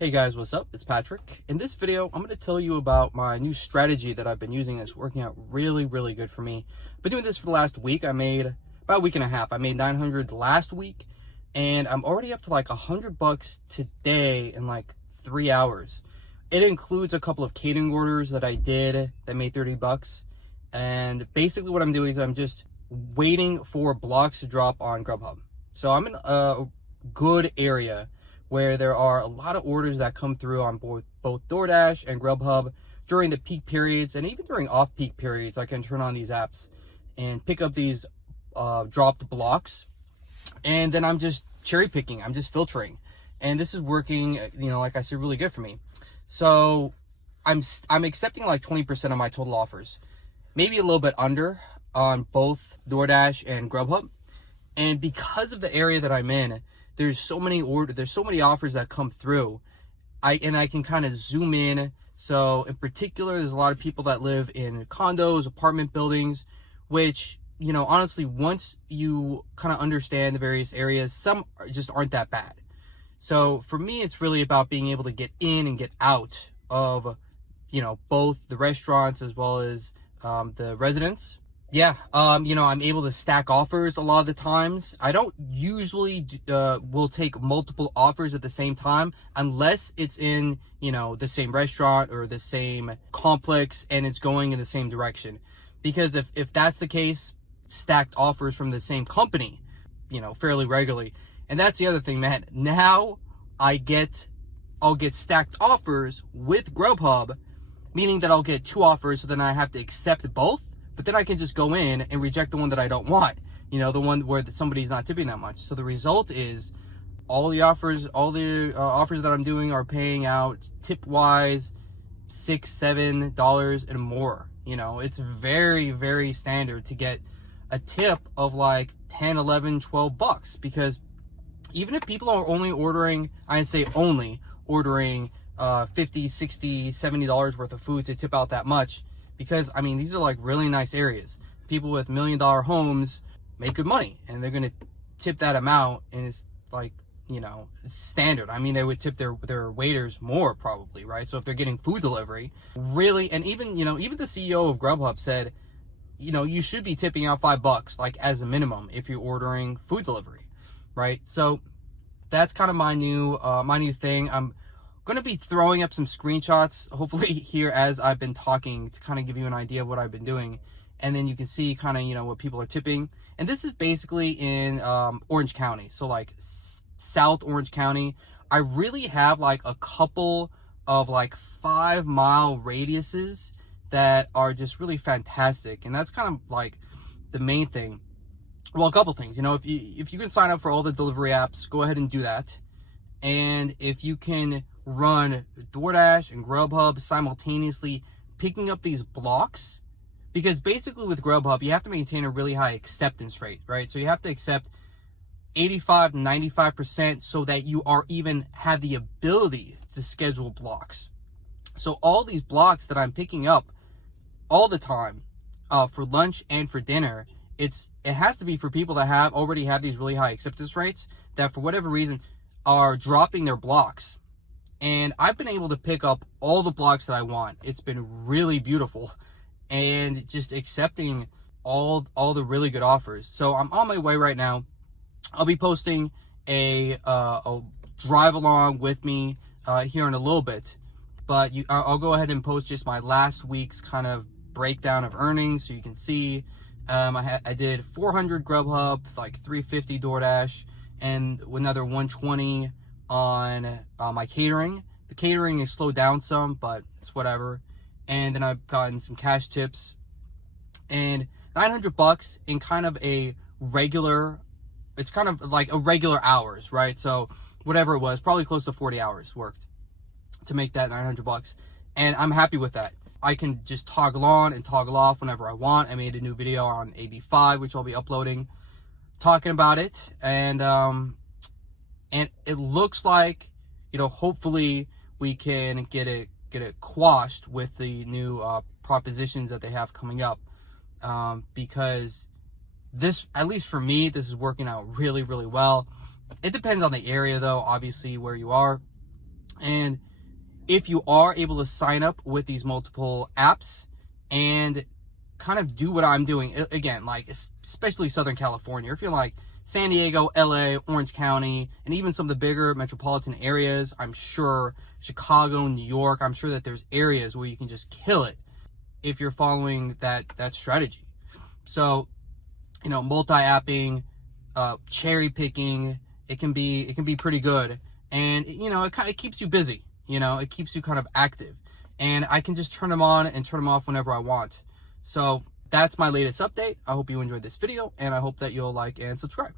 Hey guys, what's up? It's Patrick. In this video, I'm going to tell you about my new strategy that I've been using that's working out really good for me. I've been doing this for the last week. I made about a week and a half. I made 900 last week, and I'm already up to like $100 today in like 3 hours. It includes a couple of catering orders that I did that made 30 bucks. And basically what I'm doing is I'm just waiting for blocks to drop on Grubhub. So I'm in a good area where there are a lot of orders that come through on both DoorDash and Grubhub during the peak periods, and even during off-peak periods. I can turn on these apps and pick up these dropped blocks, and then I'm just cherry picking. I'm just filtering, and this is working, like I said, really good for me. So I'm accepting like 20% of my total offers, maybe a little bit under on both DoorDash and Grubhub. And because of the area that I'm in, there's so many offers that come through. I can kind of zoom in. So in particular, there's a lot of people that live in condos, apartment buildings, which, honestly, once you kind of understand the various areas, some just aren't that bad. So for me, it's really about being able to get in and get out of, both the restaurants as well as the residents. Yeah, I'm able to stack offers a lot of the times. I don't usually will take multiple offers at the same time unless it's in, the same restaurant or the same complex and it's going in the same direction. Because if that's the case, stacked offers from the same company, fairly regularly. And that's the other thing, man. Now I'll get stacked offers with Grubhub, meaning that I'll get 2 offers, so then I have to accept both. But then I can just go in and reject the one that I don't want, the one where somebody's not tipping that much. So the result is all the offers that I'm doing are paying out tip-wise $6, $7 and more. It's very standard to get a tip of like 10, 11, 12 bucks, because even if people are only ordering, I'd say only ordering $50, $60, $70 worth of food to tip out that much. Because, these are like really nice areas. People with $1 million homes make good money, and they're going to tip that amount, and it's like, standard. They would tip their waiters more probably, right? So if they're getting food delivery, really, and even, even the CEO of Grubhub said, you should be tipping out $5, like as a minimum, if you're ordering food delivery, right? So that's kind of my new thing. I'm going to be throwing up some screenshots hopefully here as I've been talking to kind of give you an idea of what I've been doing, and then you can see kind of what people are tipping. And this is basically in Orange County, so like South Orange County. I really have like a couple of like 5-mile radiuses that are just really fantastic, and that's kind of like the main thing. Well, a couple things, if you can sign up for all the delivery apps, go ahead and do that. And if you can run DoorDash and Grubhub simultaneously, picking up these blocks, because basically with Grubhub you have to maintain a really high acceptance rate, right? So you have to accept 85 to 95% so that you are even have the ability to schedule blocks. So all these blocks that I'm picking up all the time for lunch and for dinner, it has to be for people that already have these really high acceptance rates that for whatever reason are dropping their blocks. And I've been able to pick up all the blocks that I want. It's been really beautiful, and just accepting all the really good offers. So I'm on my way right now. I'll be posting a drive along with me here in a little bit, but I'll go ahead and post just my last week's kind of breakdown of earnings, so you can see. I did 400 Grubhub, like 350 DoorDash, and another 120 on my catering. The catering is slowed down some, but it's whatever. And then I've gotten some cash tips, and $900 in kind of a regular, it's kind of like a regular hours, right? So whatever it was, probably close to 40 hours worked to make that $900, and I'm happy with that. I can just toggle on and toggle off whenever I want. I made a new video on AB5, which I'll be uploading, talking about it, and it looks like, hopefully we can get it quashed with the new propositions that they have coming up, because this, at least for me, this is working out really well. It depends on the area though, obviously, where you are. And if you are able to sign up with these multiple apps and kind of do what I'm doing, again, like especially Southern California, if you're like San Diego, LA, Orange County, and even some of the bigger metropolitan areas, I'm sure Chicago, New York, I'm sure that there's areas where you can just kill it if you're following that strategy. So, multi-apping, cherry picking, it can be pretty good. And, it keeps you busy. It keeps you kind of active. And I can just turn them on and turn them off whenever I want. So that's my latest update. I hope you enjoyed this video, and I hope that you'll like and subscribe.